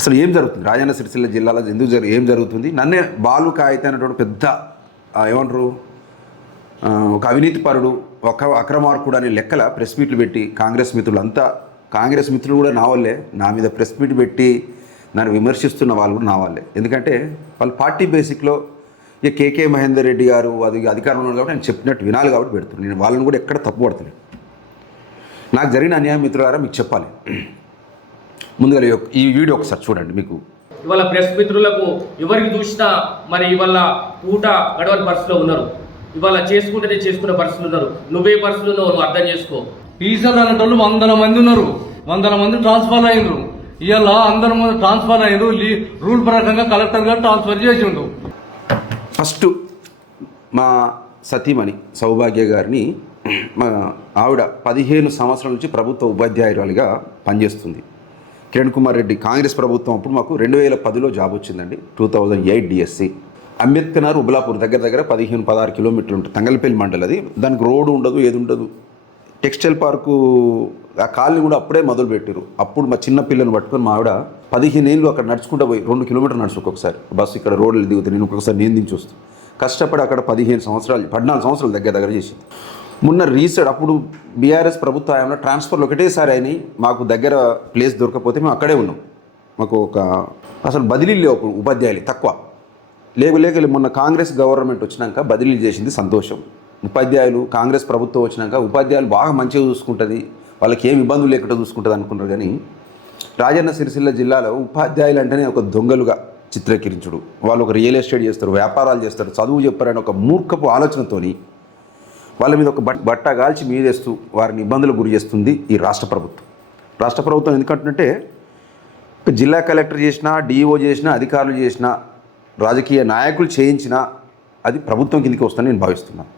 అసలు ఏం జరుగుతుంది? రాజన్న సిరిసిల్ల జిల్లాలో ఎందుకు జరుగు ఏం జరుగుతుంది? నన్నే బాలు కాగిత అనేటువంటి పెద్ద ఏమంటారు? ఒక అవినీతి పరుడు ఒక అక్రమార్కుడు అనే లెక్కల ప్రెస్ మీట్లు పెట్టి కాంగ్రెస్ మిత్రులు అంతా కాంగ్రెస్ మిత్రులు కూడా నా వాళ్ళే నా మీద ప్రెస్ మీట్ పెట్టి నన్ను విమర్శిస్తున్న వాళ్ళు కూడా నా వాళ్ళే ఎందుకంటే వాళ్ళు పార్టీ బేసిక్లో ఇక కేకే మహేందర్ రెడ్డి గారు అది అధికారంలో ఉన్నారు కాబట్టి నేను చెప్పినట్టు వినాలి కాబట్టి పెడుతున్నాను నేను వాళ్ళని కూడా ఎక్కడ తప్పు పడతలేదు. నాకు జరిగిన అన్యాయం మిత్రులారా మీకు చెప్పాలి. ముందుగా ఈ వీడియో ఒకసారి చూడండి మీకు. ఇవాళ ప్రెస్ మిత్రులకు ఎవరికి చూసినా మరి ఇవాళ పూట గడవని పరిస్థితిలో ఉన్నారు. ఇవాళ చేసుకుంటేనే చేసుకునే పరిస్థితులు ఉన్నారు. నువ్వే పరిస్థితులు ఉన్నావు నువ్వు అర్థం చేసుకో. టీచర్లు అనేటోళ్ళు వందల మంది ఉన్నారు. వందల మంది ట్రాన్స్ఫర్ అయినరు. ఇవాళ అందరి మంది ట్రాన్స్ఫర్ అయ్యారు రూల్ ప్రకారంగా కలెక్టర్ గారు ట్రాన్స్ఫర్ చేసిండు ఫస్ట్ మా సతీమణి సౌభాగ్య గారిని మా ఆవిడ పదిహేను సంవత్సరాల నుంచి ప్రభుత్వ ఉపాధ్యాయురాలిగా పనిచేస్తుంది. కిరణ్ కుమార్ రెడ్డి కాంగ్రెస్ ప్రభుత్వం అప్పుడు మాకు రెండు వేల పదిలో జాబ్ వచ్చిందండి two thousand eight DSC. Ambedkar Ubalapur దగ్గర దగ్గర పదిహేను పదహారు కిలోమీటర్లు ఉంటుంది తంగలపల్లి మండలి అది. దానికి రోడ్డు ఉండదు ఏది ఉండదు. టెక్స్టైల్ పార్కు ఆ కాలనీ కూడా అప్పుడే మొదలు పెట్టారు అప్పుడు మా చిన్న పిల్లని పట్టుకొని మా ఆవిడ పదిహేను ఏళ్ళు అక్కడ నడుచుకుంటూ పోయి రెండు కిలోమీటర్లు నడుచు ఒక్కొక్కసారి బస్సు ఇక్కడ రోడ్లు దిగుతాయి నేను ఒక్కొక్కసారి నేను దించి వస్తాను కష్టపడి అక్కడ పదిహేను సంవత్సరాలు పద్నాలుగు సంవత్సరాలు దగ్గర దగ్గర చేసింది. మొన్న రీసెంట్ అప్పుడు బీఆర్ఎస్ ప్రభుత్వ హయాంలో ట్రాన్స్ఫర్లు ఒకటేసారి అయినాయి మాకు దగ్గర ప్లేస్ దొరకకపోతే మేము అక్కడే ఉన్నాం. మాకు ఒక అసలు బదిలీలు లేవు ఉపాధ్యాయులు తక్కువ. లేక లేక మొన్న కాంగ్రెస్ గవర్నమెంట్ వచ్చినాక బదిలీ చేసింది సంతోషం. ఉపాధ్యాయులు కాంగ్రెస్ ప్రభుత్వం వచ్చినాక ఉపాధ్యాయులు బాగా మంచిగా చూసుకుంటుంది వాళ్ళకి ఏమి ఇబ్బందులు లేకుండా చూసుకుంటుంది అనుకున్నారు కానీ రాజన్న సిరిసిల్ల జిల్లాలో ఉపాధ్యాయులు అంటేనే ఒక దొంగలుగా చిత్రీకరించుడు. వాళ్ళు ఒక రియల్ ఎస్టేట్ చేస్తారు వ్యాపారాలు చేస్తారు చదువు చెప్పారని ఒక మూర్ఖపు ఆలోచనతోని వాళ్ళ మీద ఒక బట్- బట్ట గాల్చి మీదేస్తూ వారిని ఇబ్బందులకు గురి చేస్తుంది ఈ రాష్ట్ర ప్రభుత్వం. రాష్ట్ర ప్రభుత్వం ఎందుకంటుంటే జిల్లా కలెక్టర్ చేసినా డిఈఓ చేసినా అధికారులు చేసినా రాజకీయ నాయకులు చేయించినా అది ప్రభుత్వం కిందకి వస్తుందని నేను భావిస్తున్నాను.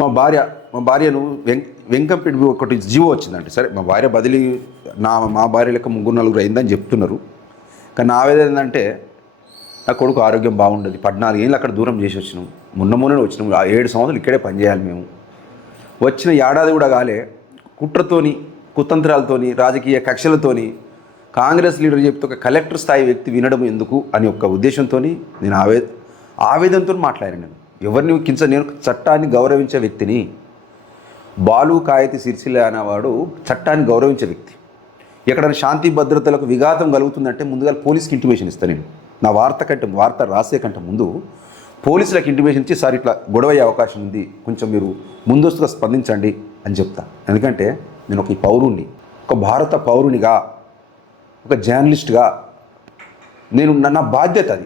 మా భార్య మా భార్యను వెం వెంకంపేట ఒకటి జీవో వచ్చిందంటే. సరే మా భార్య బదిలీ నా మా భార్య లెక్క ముగ్గురు నలుగురు అయిందని చెప్తున్నారు. కానీ నా ఆవేదన ఏంటంటే నా కొడుకు ఆరోగ్యం బాగుండదు. పద్నాలుగు ఏళ్ళు అక్కడ దూరం చేసి వచ్చినాం. మొన్న మొన్న వచ్చినాం. ఆ ఏడు సంవత్సరాలు ఇక్కడే పనిచేయాలి మేము. వచ్చిన ఏడాది కూడా కాలే. కుట్రతోని కుతంత్రాలతోని రాజకీయ కక్షలతోని కాంగ్రెస్ లీడర్ చెప్తే ఒక కలెక్టర్ స్థాయి వ్యక్తి వినడం ఎందుకు అని ఒక ఉద్దేశంతో నేను ఆవే ఆవేదనతో మాట్లాడాను నేను. ఎవరిని కించ నేను చట్టాన్ని గౌరవించే వ్యక్తిని. బాలు కాయతి సిరిసిల్ల అనేవాడు చట్టాన్ని గౌరవించే వ్యక్తి. ఎక్కడైనా శాంతి భద్రతలకు విఘాతం కలుగుతుందంటే ముందుగా పోలీస్కి ఇంటిమేషన్ ఇస్తాను నేను. నా వార్త కంటే వార్త రాసే కంటే ముందు పోలీసులకు ఇంటిమేషన్ ఇచ్చి సార్ ఇట్లా గొడవ అయ్యే అవకాశం ఉంది. కొంచెం మీరు ముందస్తుగా స్పందించండి అని చెప్తా. ఎందుకంటే నేను ఒక ఈ పౌరుణ్ణి ఒక భారత పౌరునిగా ఒక జర్నలిస్ట్గా నేను నా- బాధ్యత అది.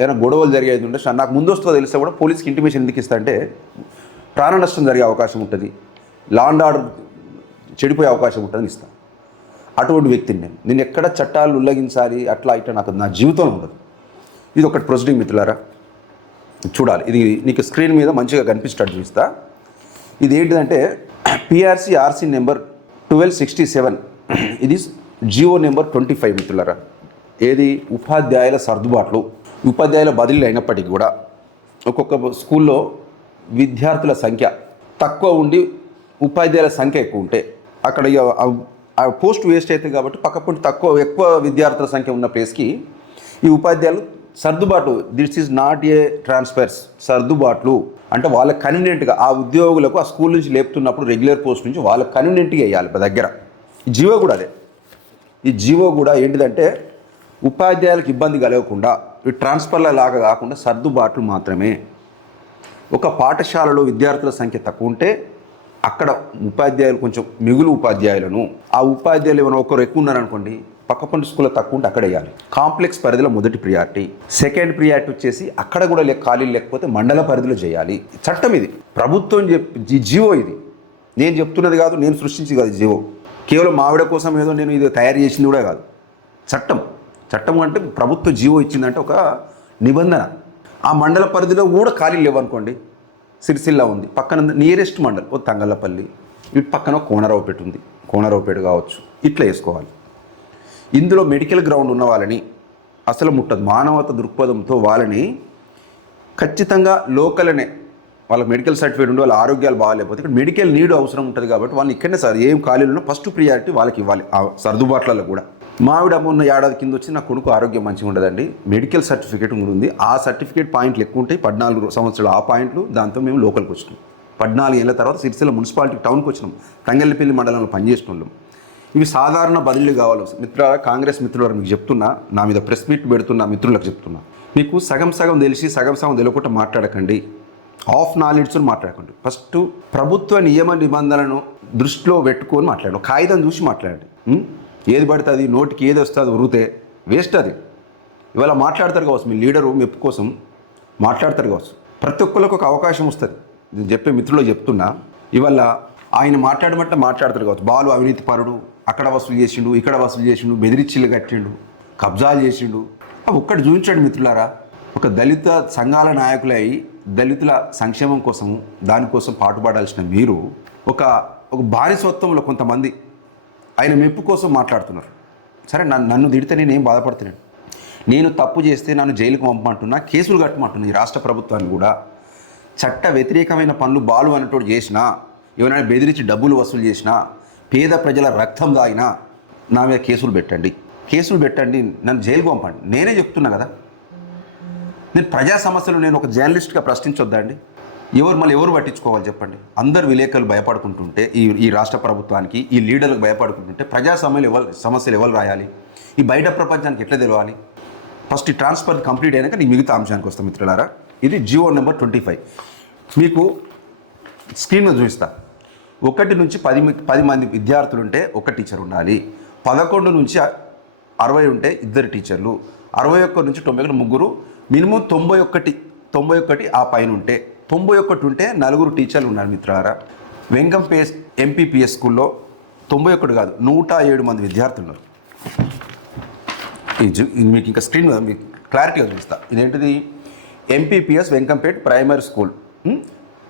ఏదైనా గొడవలు జరిగేది ఉంటే సార్ నాకు ముందస్తుగా తెలిస్తే కూడా పోలీస్కి ఇంటిమేషన్ ఎందుకు ఇస్తా? అంటే ప్రాణ నష్టం జరిగే అవకాశం ఉంటుంది. లా అండ్ ఆర్డర్ చెడిపోయే అవకాశం ఉంటుందని ఇస్తాను అటువంటి వ్యక్తిని నేను. నేను ఎక్కడ చట్టాలు ఉల్లంఘించాలి అట్లా ఇట్లా నాకు నా జీవితంలో ఉండదు. ఇది ఒకటి ప్రొసీడింగ్ మిత్రులారా. చూడాలి. ఇది నీకు స్క్రీన్ మీద మంచిగా కనిపిస్తాడు చూస్తా. ఇది ఏంటిదంటే PRC RC number twelve sixty seven. ఇది జియో నెంబర్ ట్వంటీ ఫైవ్ మిత్రులారా. ఏది? ఉపాధ్యాయుల సర్దుబాట్లు. ఉపాధ్యాయుల బదిలీ అయినప్పటికీ కూడా ఒక్కొక్క స్కూల్లో విద్యార్థుల సంఖ్య తక్కువ ఉండి ఉపాధ్యాయుల సంఖ్య ఎక్కువ ఉంటే అక్కడ ఆ- పోస్ట్ వేస్ట్ అవుతుంది కాబట్టి పక్కపొంటి తక్కువ ఎక్కువ విద్యార్థుల సంఖ్య ఉన్న ప్లేస్కి ఈ ఉపాధ్యాయులు సర్దుబాటు. This is not a transfers సర్దుబాట్లు. అంటే వాళ్ళ కన్వీనియంట్గా ఆ ఉద్యోగులకు ఆ స్కూల్ నుంచి లేపుతున్నప్పుడు రెగ్యులర్ పోస్ట్ నుంచి వాళ్ళకి కన్వీనియంట్గా వేయాలి దగ్గర. ఈ జీవో కూడా అదే. ఈ జీవో కూడా ఏంటిదంటే ఉపాధ్యాయులకు ఇబ్బంది కలగకుండా ఈ ట్రాన్స్ఫర్ల లాగా కాకుండా సర్దుబాట్లు మాత్రమే. ఒక పాఠశాలలో విద్యార్థుల సంఖ్య తక్కువ ఉంటే అక్కడ ఉపాధ్యాయులు కొంచెం మిగులు ఉపాధ్యాయులను. ఆ ఉపాధ్యాయులు ఏమైనా ఒకరు ఎక్కువ ఉన్నారనుకోండి పక్కపంటి స్కూల్లో తక్కువ ఉంటే అక్కడ వేయాలి. కాంప్లెక్స్ పరిధిలో మొదటి ప్రియారిటీ సెకండ్ ప్రియారిటీ వచ్చేసి అక్కడ కూడా లే ఖాళీలు లేకపోతే మండల పరిధిలో చేయాలి. చట్టం ఇది. ప్రభుత్వం చెప్పి జీవో ఇది. నేను చెప్తున్నది కాదు నేను సృష్టించి కాదు జీవో. కేవలం మావిడ కోసం ఏదో నేను ఇది తయారు చేసింది కూడా కాదు. చట్టం. చట్టం అంటే ప్రభుత్వ జీవో ఇచ్చిందంటే ఒక నిబంధన. ఆ మండల పరిధిలో కూడా ఖాళీలు లేవనుకోండి సిరిసిల్ల ఉంది. పక్కన నియరెస్ట్ మండల్. ఓ తంగళ్ళపల్లి. ఇటు పక్కన కోనరావుపేట ఉంది. కోనరావుపేట కావచ్చు. ఇట్లా వేసుకోవాలి. ఇందులో మెడికల్ గ్రౌండ్ ఉన్న వాళ్ళని అసలు ముట్టదు. మానవత దృక్పథంతో వాళ్ళని ఖచ్చితంగా లోకలనే వాళ్ళ మెడికల్ సర్టిఫికేట్ ఉండి వాళ్ళ ఆరోగ్యాలు బాగాలేకపోతే ఇక్కడ మెడికల్ నీడ్ అవసరం ఉంటుంది కాబట్టి వాళ్ళు ఇక్కడనే సార్ ఏం ఖాళీలు ఉన్నా ఫస్ట్ ప్రియారిటీ వాళ్ళకి ఇవ్వాలి. సర్దుబాట్లలో కూడా. మావిడమ్మ మొన్న ఏడాది కింద వచ్చి నా కొడుకు ఆరోగ్యం మంచిగా ఉండదండి. మెడికల్ సర్టిఫికేట్ కూడా ఉంది. ఆ సర్టిఫికేట్ పాయింట్లు ఎక్కువ ఉంటాయి. పద్నాలుగు సంవత్సరాలు ఆ పాయింట్లు దాంతో మేము లోకల్కి వచ్చినాం. పద్నాలుగు ఏళ్ళ తర్వాత సిరిసిల్ల మున్సిపాలిటీ టౌన్కి వచ్చినాం. తంగళ్ళపల్లి మండలంలో పనిచేసుకున్నాం ఇవి సాధారణ బదిలీలు కావాలి. మిత్ర కాంగ్రెస్ మిత్రులు మీకు చెప్తున్నా నా మీద ప్రెస్ మీట్ పెడుతున్న మిత్రులకు చెప్తున్నా. మీకు సగం సగం తెలిసి సగం సగం తెలియకుండా మాట్లాడకండి. ఆఫ్ నాలెడ్జ్ మాట్లాడకండి. ఫస్ట్ ప్రభుత్వ నియమ నిబంధనలను దృష్టిలో పెట్టుకొని మాట్లాడండి. కాగితం చూసి మాట్లాడండి. ఏది పడితే అది నోటికి ఏది వస్తే అది ఉరితే వేస్ట్ అది. ఇవాళ మాట్లాడతారు కావచ్చు మీ లీడరు మెప్పు కోసం మాట్లాడతారు కావచ్చు. ప్రతి ఒక్కరికి ఒక అవకాశం వస్తుంది. నేను చెప్పే మిత్రులు చెప్తున్నా ఇవాళ ఆయన మాట్లాడమంటే మాట్లాడతారు కావచ్చు. బాలు అవినీతి పరుడు అక్కడ వసూలు చేసిండు ఇక్కడ వసూలు చేసిండు బెదిరిచ్చిళ్ళు కట్టిండు కబ్జాలు చేసిండు. ఒక్కటి చూపించాడు మిత్రులారా. ఒక దళిత సంఘాల నాయకులై దళితుల సంక్షేమం కోసము దానికోసం పాటుపడాల్సిన మీరు ఒక ఒక బానిసత్వంలో కొంతమంది ఆయన మెప్పు కోసం మాట్లాడుతున్నారు. సరే నన్ను నన్ను తిడితే నేను ఏం బాధపడుతున్నాను నేను తప్పు చేస్తే నన్ను జైలుకు పంపమంటున్నా కేసులు కట్టమంటున్నా ఈ రాష్ట్ర ప్రభుత్వాన్ని కూడా. చట్ట వ్యతిరేకమైన పనులు బాలు అన్నట్టు చేసినా ఎవరైనా బెదిరించి డబ్బులు వసూలు చేసినా పేద ప్రజల రక్తం దాగినా నా మీద కేసులు పెట్టండి. కేసులు పెట్టండి నన్ను జైలుకు పంపండి. నేనే చెప్తున్నా కదా. నేను ప్రజా సమస్యలు నేను ఒక జర్నలిస్ట్గా ప్రశ్నించొద్దండి ఎవరు మళ్ళీ ఎవరు పట్టించుకోవాలి చెప్పండి? అందరు విలేకరులు భయపడుకుంటుంటే ఈ ఈ రాష్ట్ర ప్రభుత్వానికి ఈ లీడర్లకు భయపడుకుంటుంటే ప్రజా సమస్యలు ఎవరు సమస్యలు ఎవరు రాయాలి? ఈ బయట ప్రపంచానికి ఎట్లా తెలవాలి? ఫస్ట్ ఈ ట్రాన్స్ఫర్ కంప్లీట్ అయినాక నీ మిగతా అంశానికి వస్తాం మిత్రులారా. ఇది జియో నెంబర్ ట్వంటీ ఫైవ్. మీకు స్క్రీన్ మీద చూపిస్తా. ఒకటి నుంచి పది పది మంది విద్యార్థులు ఉంటే ఒక టీచర్ ఉండాలి. పదకొండు నుంచి అరవై ఉంటే ఇద్దరు టీచర్లు. అరవై ఒక్క నుంచి తొంభై ఒకటి ముగ్గురు. మినిమం తొంభై ఒకటి తొంభై ఒకటి ఆ పైన ఉంటే తొంభై ఒకటి ఉంటే నలుగురు టీచర్లు ఉన్నారు మిత్రులారా. వెంకంపేస్ ఎంపీపీఎస్ స్కూల్లో తొంభై ఒకటి కాదు నూట ఏడు మంది విద్యార్థులు ఉన్నారు ఇది మీకు ఇంకా స్క్రీన్ మీకు క్లారిటీగా చూపిస్తా. ఇదేంటిది? MPPS Venkampet primary school.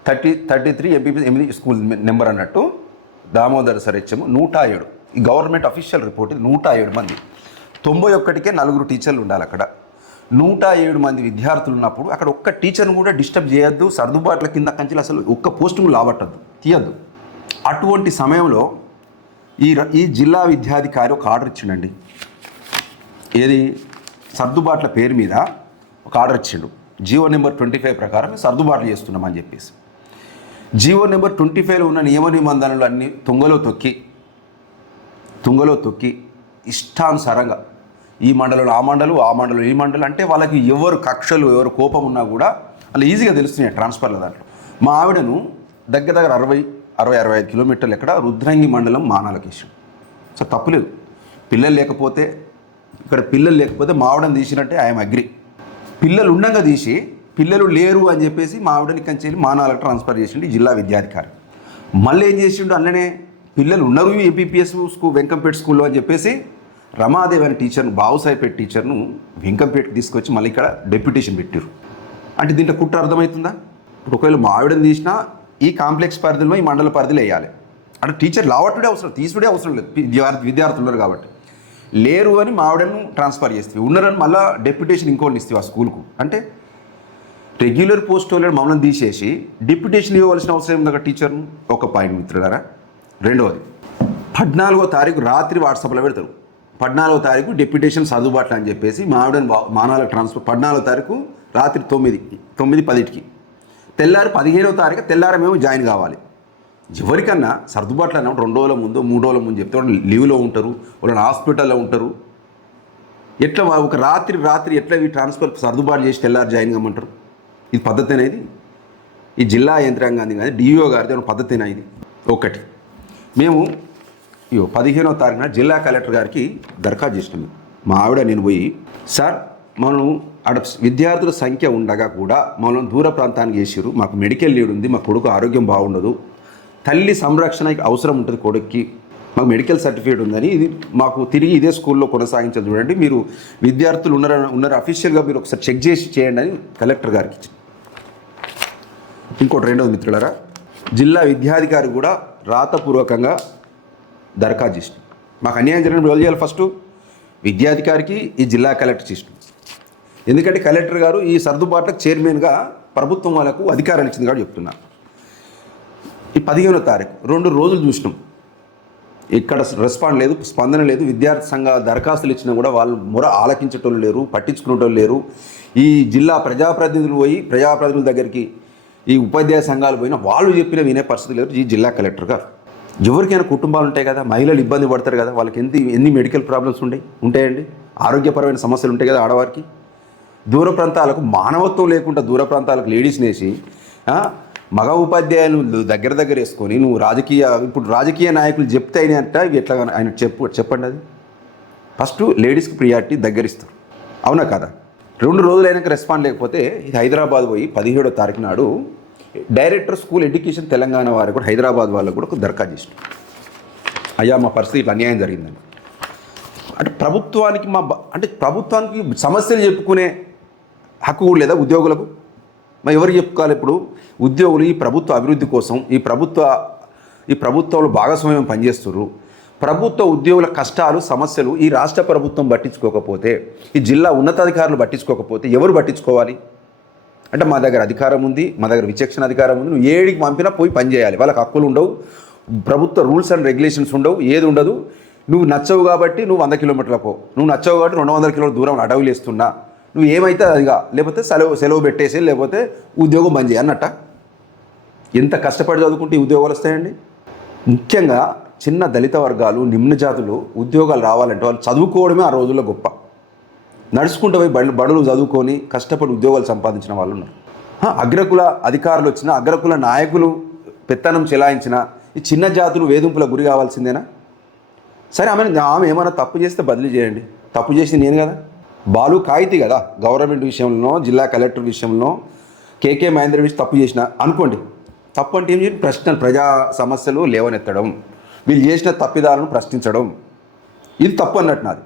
Thirty thirty three MPPS ఎనిమిది స్కూల్ నెంబర్ అన్నట్టు దామోదర్ సరిత్యము నూట ఏడు. ఈ గవర్నమెంట్ అఫీషియల్ రిపోర్ట్ నూట ఏడు మంది. తొంభై ఒక్కటికే నలుగురు టీచర్లు ఉండాలి అక్కడ నూట ఏడు మంది విద్యార్థులు ఉన్నప్పుడు అక్కడ ఒక్క టీచర్ను కూడా డిస్టర్బ్ చేయొద్దు సర్దుబాట్ల కింద కంచెలు అసలు ఒక్క పోస్టింగ్ లావట్టద్దు తీయద్దు. అటువంటి సమయంలో ఈ ఈ జిల్లా విద్యాధికారి ఒక ఆర్డర్ ఇచ్చిండండి. ఏది? సర్దుబాట్ల పేరు మీద ఒక ఆర్డర్ ఇచ్చిండు. జియో నెంబర్ ట్వంటీ ఫైవ్ ప్రకారం సర్దుబాట్లు చేస్తున్నామని చెప్పేసి. జియో నెంబర్ ట్వంటీ ఫైవ్లో ఉన్న నియమ నిబంధనలు అన్నీ తుంగలో తొక్కి తుంగలో తొక్కి ఇష్టానుసారంగా ఈ మండలంలో ఆ మండలు ఆ మండలం ఈ మండలం అంటే వాళ్ళకి ఎవరు కక్షలు ఎవరు కోపం ఉన్నా కూడా వాళ్ళు ఈజీగా తెలుస్తున్నాయి ట్రాన్స్ఫర్ల దాంట్లో. మా ఆవిడను దగ్గర దగ్గర అరవై అరవై అరవై ఐదు కిలోమీటర్లు ఎక్కడ? రుద్రంగి మండలం మానాలకేశం. సో తప్పులేదు పిల్లలు లేకపోతే ఇక్కడ పిల్లలు లేకపోతే మావిడని తీసినట్టే ఐఎమ్ అగ్రి. పిల్లలు ఉండగా తీసి పిల్లలు లేరు అని చెప్పేసి మావిడని కంచెల్లి మానాలకు ట్రాన్స్ఫర్ చేసిండు జిల్లా విద్యాధికారి. మళ్ళీ ఏం చేసిండు అన్ననే పిల్లలు ఉన్నారు ఎంపీపీఎస్ స్కూల్ వెంకంపేట స్కూల్లో అని చెప్పేసి రమాదేవి అనే టీచర్ను బావుసాయిపేట టీచర్ను వెంకంపేటకి తీసుకొచ్చి మళ్ళీ ఇక్కడ డెప్యుటేషన్ పెట్టారు అంటే దీంట్లో కుట్ర అర్థమవుతుందా? ఇప్పుడు ఒకవేళ మావిడని తీసినా ఈ కాంప్లెక్స్ పరిధిలో ఈ మండల పరిధిలో వేయాలి. అంటే టీచర్ లావట్టుడే అవసరం తీసుడే అవసరం లేదు. విద్యార్థి విద్యార్థులు ఉన్నారు కాబట్టి. లేరు అని మావిడను ట్రాన్స్ఫర్ చేస్తాయి ఉన్నారని మళ్ళీ డెప్యుటేషన్ ఇంకోటి ఇస్తే ఆ స్కూల్కు. అంటే రెగ్యులర్ పోస్ట్ వాళ్ళని మమ్మల్ని తీసేసి డిప్యుటేషన్ ఇవ్వవలసిన అవసరం ఉంది ఒక టీచర్ను? ఒక పాయింట్ మిత్రులారా. రెండవది పద్నాలుగో తారీఖు రాత్రి వాట్సాప్లో పెడతారు. పద్నాలుగో తారీఖు డెప్యుటేషన్ సర్దుబాట్లు అని చెప్పేసి మావిడని బా- మానాల ట్రాన్స్ఫర్ పద్నాలుగో తారీఖు రాత్రి తొమ్మిది తొమ్మిది పదిటికి. తెల్లారి పదిహేనో తారీఖు తెల్లారి మేము జాయిన్ కావాలి. ఎవరికన్నా సర్దుబాట్లు అన్నప్పుడు రెండు రోజుల ముందు మూడు రోజుల ముందు చెప్తే వాళ్ళు లీవ్లో ఉంటారు వాళ్ళని హాస్పిటల్లో ఉంటారు. ఎట్లా ఒక రాత్రి రాత్రి ఎట్లా ఈ ట్రాన్స్ఫర్ సర్దుబాటు చేసి తెల్లారి జాయిన్ కమ్మంటారు ఇది పద్ధతి అనేది ఈ జిల్లా యంత్రాంగాన్ని కానీ డిఈఓ గారిది పద్ధతి పద్ధతేనా ఇది ఒకటి. మేము ఇయో పదిహేనో తారీఖున జిల్లా కలెక్టర్ గారికి దరఖాస్తు చేసినాము. మా ఆవిడ నేను పోయి సార్ మనం అక్కడ విద్యార్థుల సంఖ్య ఉండగా కూడా మనం దూర ప్రాంతానికి వేసారు మాకు మెడికల్ లీడ్ ఉంది మా కొడుకు ఆరోగ్యం బాగుండదు. తల్లి సంరక్షణకి అవసరం ఉంటుంది కొడుక్కి. మాకు మెడికల్ సర్టిఫికేట్ ఉందని ఇది మాకు తిరిగి ఇదే స్కూల్లో కొనసాగించాలి చూడండి. మీరు విద్యార్థులు ఉన్నారు ఉన్నారు? అఫీషియల్గా మీరు ఒకసారి చెక్ చేసి చేయండి అని కలెక్టర్ గారికి ఇంకోటి రెండవది మిత్రులారా జిల్లా విద్యాధికారి కూడా రాతపూర్వకంగా దరఖాస్తు చేసినాం మాకు అన్యాయం జరిగినప్పుడు ఎవరు చేయాలి ఫస్ట్? విద్యాధికారికి ఈ జిల్లా కలెక్టర్ చేసినాం ఎందుకంటే కలెక్టర్ గారు ఈ సర్దుబాట్లకు చైర్మన్గా ప్రభుత్వం వాళ్ళకు అధికారాలు ఇచ్చింది కాబట్టి చెప్తున్నా. ఈ పదిహేనో తారీఖు రెండు రోజులు చూసినాం. ఇక్కడ రెస్పాండ్ లేదు స్పందన లేదు. విద్యార్థి సంఘ దరఖాస్తులు ఇచ్చినా కూడా వాళ్ళు మొర ఆలకించేటోళ్ళు లేరు పట్టించుకునేటోళ్ళు లేరు. ఈ జిల్లా ప్రజాప్రతినిధులు పోయి ప్రజాప్రతినిధుల దగ్గరికి ఈ ఉపాధ్యాయ సంఘాలు పోయినా వాళ్ళు చెప్పిన వినే పరిస్థితి లేదు. ఈ జిల్లా కలెక్టర్ గారు. ఎవరికైనా కుటుంబాలు ఉంటాయి కదా మహిళలు ఇబ్బంది పడతారు కదా వాళ్ళకి ఎంత ఎన్ని మెడికల్ ప్రాబ్లమ్స్ ఉంటాయి ఉంటాయండి? ఆరోగ్యపరమైన సమస్యలు ఉంటాయి కదా ఆడవారికి? దూర ప్రాంతాలకు మానవత్వం లేకుండా దూర ప్రాంతాలకు లేడీస్ని వేసి మగ ఉపాధ్యాయులు దగ్గర దగ్గర వేసుకొని నువ్వు రాజకీయ ఇప్పుడు రాజకీయ నాయకులు చెప్తే అయినంట ఇవి ఎట్లా ఆయన చెప్పు చెప్పండి అది. ఫస్ట్ లేడీస్కి ప్రియారిటీ దగ్గరిస్తారు. అవునా కదా? రెండు రోజులైనాక రెస్పాండ్ లేకపోతే ఇది హైదరాబాద్ పోయి పదిహేడో తారీఖు నాడు డైరెక్టర్ స్కూల్ ఎడ్యుకేషన్ తెలంగాణ వారు కూడా హైదరాబాద్ వాళ్ళకు కూడా ఒక దరఖాస్తు చేసిన అయ్యా మా పరిస్థితి ఇట్లా అన్యాయం జరిగిందని. అంటే ప్రభుత్వానికి మా అంటే ప్రభుత్వానికి సమస్యలు చెప్పుకునే హక్కు కూడా లేదా ఉద్యోగులకు? మరి ఎవరు చెప్పుకోవాలి ఇప్పుడు? ఉద్యోగులు ఈ ప్రభుత్వ అభివృద్ధి కోసం ఈ ప్రభుత్వ ఈ ప్రభుత్వంలో భాగస్వామ్యం పనిచేస్తున్నారు ప్రభుత్వ ఉద్యోగుల కష్టాలు సమస్యలు ఈ రాష్ట్ర ప్రభుత్వం పట్టించుకోకపోతే ఈ జిల్లా ఉన్నతాధికారులు పట్టించుకోకపోతే ఎవరు పట్టించుకోవాలి? అంటే మా దగ్గర అధికారం ఉంది మా దగ్గర విచక్షణ అధికారం ఉంది. నువ్వు ఏడికి పంపినా పోయి పని చేయాలి. వాళ్ళకి హక్కులు ఉండవు. ప్రభుత్వ రూల్స్ అండ్ రెగ్యులేషన్స్ ఉండవు. ఏది ఉండదు. నువ్వు నచ్చవు కాబట్టి నువ్వు వంద కిలోమీటర్లకు నువ్వు నచ్చవు కాబట్టి రెండు వందల కిలోమీటర్ల దూరం అడవులు వేస్తున్నా. నువ్వు ఏమైతే అదిగా లేకపోతే సెలవు సెలవు పెట్టేసి లేకపోతే ఉద్యోగం బంద్ చేయి అన్నట్ట. ఎంత కష్టపడి చదువుకుంటే ఉద్యోగాలు వస్తాయండి? ముఖ్యంగా చిన్న దళిత వర్గాలు నిమ్న జాతులు ఉద్యోగాలు రావాలంటే వాళ్ళు చదువుకోవడమే ఆ రోజుల్లో గొప్ప. నడుచుకుంటూ పోయి బడులు బడులు చదువుకొని కష్టపడి ఉద్యోగాలు సంపాదించిన వాళ్ళు ఉన్నారు అగ్రకుల అధికారులు వచ్చిన అగ్రకుల నాయకులు పెత్తనం చెలాయించిన ఈ చిన్న జాతులు వేధింపుల గురి కావాల్సిందేనా? సరే ఆమె ఆమె ఏమైనా తప్పు చేస్తే బదిలీ చేయండి. తప్పు చేసింది నేను కదా. బాలు కాగితి కదా గవర్నమెంట్ విషయంలో జిల్లా కలెక్టర్ విషయంలో కేకే మహేంద్ర విషయం తప్పు చేసిన. అనుకోండి తప్పు అంటే ఏం చేయండి ప్రశ్న ప్రజా సమస్యలు లేవనెత్తడం. వీళ్ళు చేసిన తప్పిదాలను ప్రశ్నించడం. ఇది తప్పు అన్నట్టు నాది.